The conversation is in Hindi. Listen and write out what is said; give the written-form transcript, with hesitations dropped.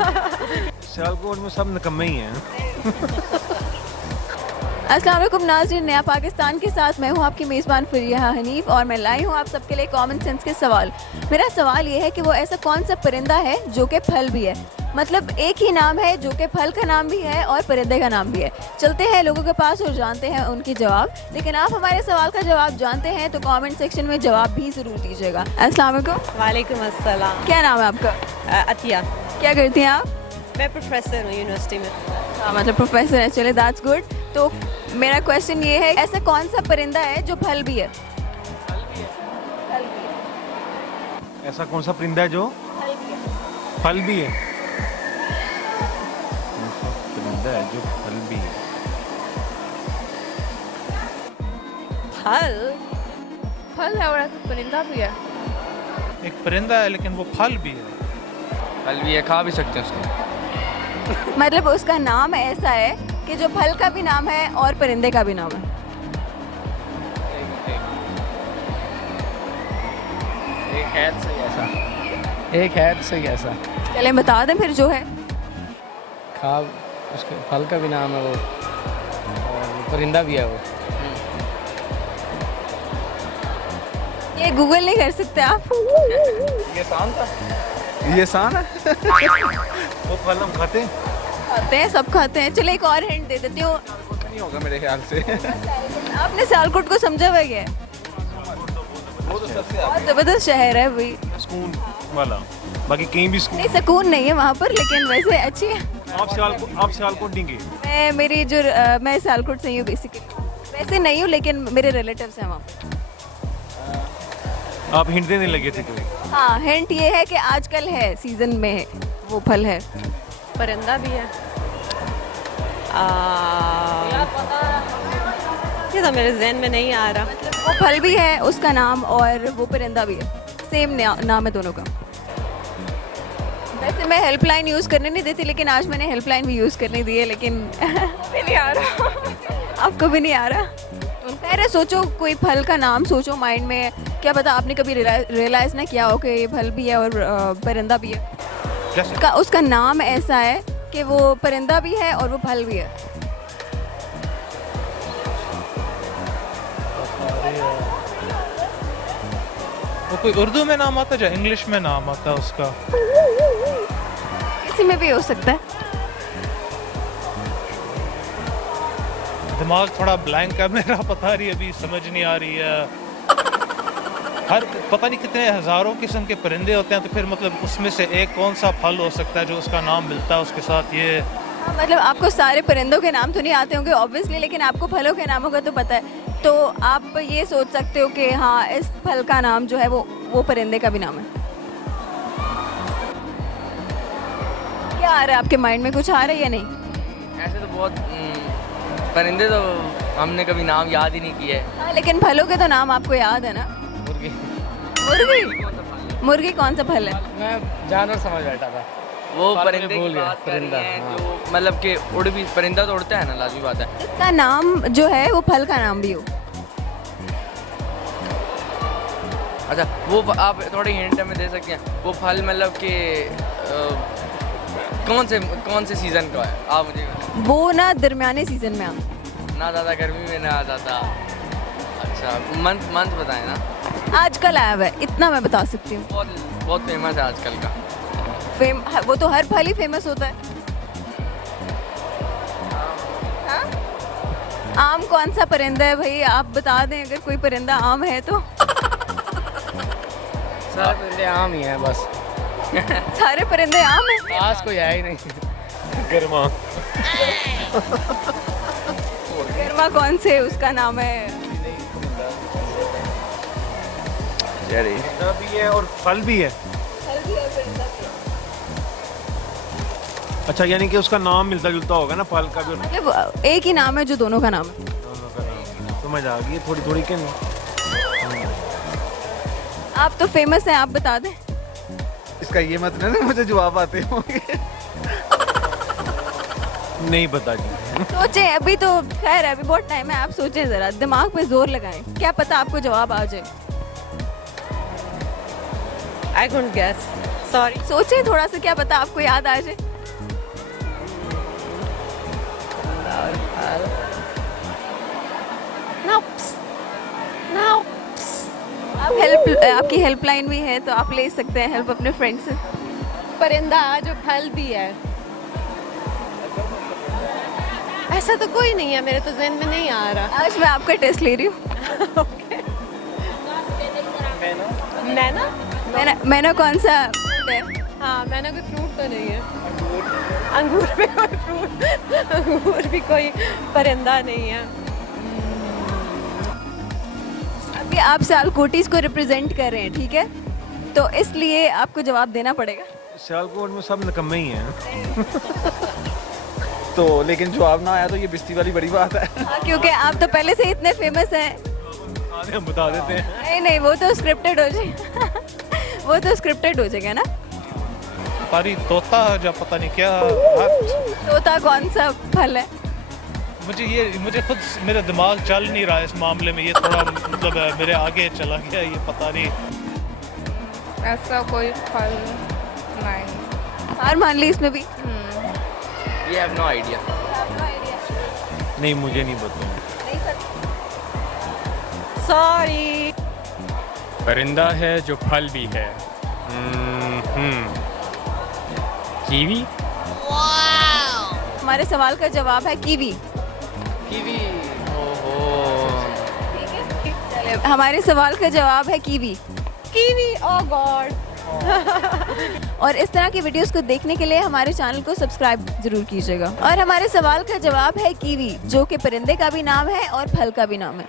सियालकोट में सब निकम्मे ही हैं। अस्सलाम वालेकुम नाज़रीन, नया पाकिस्तान के साथ मैं हूं आपकी मेज़बान फरिया हनीफ और मैं लाई हूं आप सबके लिए कॉमन सेंस के सवाल। मेरा सवाल ये है कि वो ऐसा कौन सा परिंदा है जो कि फल भी है, मतलब एक ही नाम है जो कि फल का नाम भी है और परिंदे का नाम भी है। चलते हैं लोगों के पास और जानते हैं उनके जवाब। लेकिन आप हमारे सवाल का जवाब जानते हैं तो कमेंट सेक्शन में जवाब भी ज़रूर दीजिएगा। अस्सलाम वालेकुम। वालेकुम अस्सलाम। क्या नाम है आपका? अतिया। क्या करती हैं आप? मैं प्रोफेसर हूँ यूनिवर्सिटी में। मतलब प्रोफेसर है, चले दैट्स गुड। तो मेरा क्वेश्चन ये है, ऐसा कौन सा परिंदा है जो फल भी है? ऐसा कौन सा परिंदा है जो फल भी है? कौन सा परिंदा है जो फल भी है? फल है और परिंदा भी है। एक परिंदा है लेकिन वो फल भी है। फल भी है, खा भी सकते हैं उसको। मतलब उसका नाम ऐसा है कि जो फल का भी नाम है और परिंदे का भी नाम है। एक है सही ऐसा। एक है तो सही ऐसा। चलें बता दें फिर जो है। खा उसके फल का भी नाम है वो और परिंदा भी है वो। ये गूगल नहीं कर सकते आप? ये आसान था। ये आसान है। वो फल हम खाते हैं। खाते हैं, सब खाते हैं। चलो एक और हिंट दे देती हूँ। नहीं होगा मेरे ख्याल से। आपने सियालकोट को समझा हुआ क्या है? वो तो सबसे बहुत जबरदस्त शहर है भाई। सुकून वाला, बाकी कहीं भी सुकून। नहीं सुकून नहीं है वहाँ पर, लेकिन वैसे अच्छी है। आप सियालकोट नहीं गए? मैं सियालकोट से ही हूँ बेसिकली। वैसे नहीं हूँ लेकिन मेरे रिलेटिव्स हैं वहाँ पर। आप हिंट देने लगे थे कभी? हाँ, हिंट ये है कि आजकल है, सीजन में है, वो फल है। परिंदा भी है। ये तो मेरे जहन में नहीं आ रहा। वो फल भी है उसका नाम और वो परिंदा भी है, सेम नाम है दोनों का। वैसे मैं हेल्पलाइन यूज़ करने नहीं देती, लेकिन आज मैंने हेल्पलाइन भी यूज़ करने दी है, लेकिन भी नहीं आ रहा। आपको भी नहीं आ रहा? पहले सोचो, कोई फल का नाम सोचो माइंड में। क्या पता आपने कभी रियलाइज़ ना किया हो कि ये फल भी है और परिंदा भी है। उसका नाम ऐसा है कि वो परिंदा भी है और वो फल भी है। वो कोई उर्दू में नाम आता है या इंग्लिश में नाम आता है उसका? किसी में भी हो सकता है। दिमाग थोड़ा ब्लैंक है मेरा, पता नहीं अभी समझ नहीं आ रही है। हर पता नहीं कितने हज़ारों किस्म के परिंदे होते हैं, तो फिर मतलब उसमें से एक कौन सा फल हो सकता है जो उसका नाम मिलता है उसके साथ? ये हाँ, मतलब आपको सारे परिंदों के नाम तो नहीं आते होंगे ऑब्वियसली, लेकिन आपको फलों के नामों का तो पता है। तो आप ये सोच सकते हो कि हाँ, इस फल का नाम जो है वो परिंदे का भी नाम है। क्या आ रहा है आपके माइंड में? कुछ आ रहा है या नहीं? ऐसे तो बहुत परिंदे तो हमने कभी नाम याद ही नहीं किए। हाँ, लेकिन फलों के तो नाम आपको याद है ना? मुर्गी। मुर्गी? मुर्गी कौन सा फल है? मैं जानवर समझ बैठा था। वो फल परिंदे भूल की गया, बात कर रही परिंदा, हैं हाँ। जो मतलब कि उड़ भी, परिंदा तो उड़ता है ना, लाजमी बात है। इसका नाम जो है वो फल का नाम भी हो। अच्छा, वो आप थोड़ी हिंट हमें दे सकते हैं? वो फल मतलब कि कौन से सीज़न का है? आप मुझे बताएं। वो ना दरमियाने सीजन में आता। ना ज़्यादा गर्मी में, ना ज़्यादा। अच्छा, मंथ बताएं ना। आजकल आया हुआ है, इतना मैं बता सकती हूँ। बहुत फेमस है आजकल का। वो तो हर फल ही फेमस होता है। हाँ? आम कौन सा परिंदा है भाई? आप बता दें अगर कोई परिंदा आम है तो। सारे परिंदे आम ही हैं बस। सारे परिंदे आम हैं? खास कोई है ही नहीं। गर्मा। गर्मा कौन से उसका नाम है? परिंदा भी है और फल भी है। अच्छा, यानी कि उसका नाम मिलता जुलता होगा ना, फल का भी। मतलब एक ही नाम है जो दोनों का नाम है। समझ आ गई थोड़ी थोड़ी के। आप तो फेमस हैं, आप बता दें। इसका ये मतलब है मुझे जवाब आते होंगे। नहीं पता जी। सोचें, अभी तो खैर अभी बहुत टाइम है, आप सोचें जरा, दिमाग पे जोर लगाएं, क्या पता आपको जवाब आ जाए। I couldn't guess. Sorry. सोचें थोड़ा सा, क्या पता आपको याद आ जाए। फल No. No. आपकी हेल्पलाइन भी है तो आप ले सकते हैं हेल्प अपने फ्रेंड से। परिंदा जो फल भी है। ऐसा तो कोई नहीं है, मेरे तो ज़हन में नहीं आ रहा। आज मैं आपका टेस्ट ले रही हूँ। मैना कौन सा fruit है? हाँ, मैंने कोई फ्रूट तो नहीं है। अंगूर भी कोई फ्रूट, अंगूर भी कोई परिंदा नहीं है। अभी आप सियालकोटीज को रिप्रेजेंट कर रहे हैं, ठीक है, तो इसलिए आपको जवाब देना पड़ेगा। सियालकोट में सब निकम्मे ही हैं। तो लेकिन जवाब ना आया तो ये बिस्ती वाली बड़ी बात है। हाँ, क्योंकि आप तो पहले से इतने फेमस हैं। आधे हम बता देते हैं। नहीं नहीं, वो तो स्क्रिप्टेड हो जाएगा। वो तो स्क्रिप्टेड हो जाएगा ना। पारी तोता या पता नहीं क्या। तोता कौन सा फल है? मुझे खुद मेरा दिमाग चल नहीं रहा है इस मामले में। ये थोड़ा मतलब मेरे आगे चला गया, ये पता नहीं। ऐसा कोई फल नहीं। हार मान ली इसमें भी। ये हैव नो आइडिया। नहीं, मुझे नहीं पता। सॉरी। परिंदा है जो फल भी है। कीवी। हमारे सवाल का जवाब है कीवी। कीवी। ओहो। चले, हमारे सवाल का जवाब है कीवी। कीवी, ओह गॉड। और इस तरह की वीडियोस को देखने के लिए हमारे चैनल को सब्सक्राइब जरूर कीजिएगा। और हमारे सवाल का जवाब है कीवी, जो कि परिंदे का भी नाम है और फल का भी नाम है।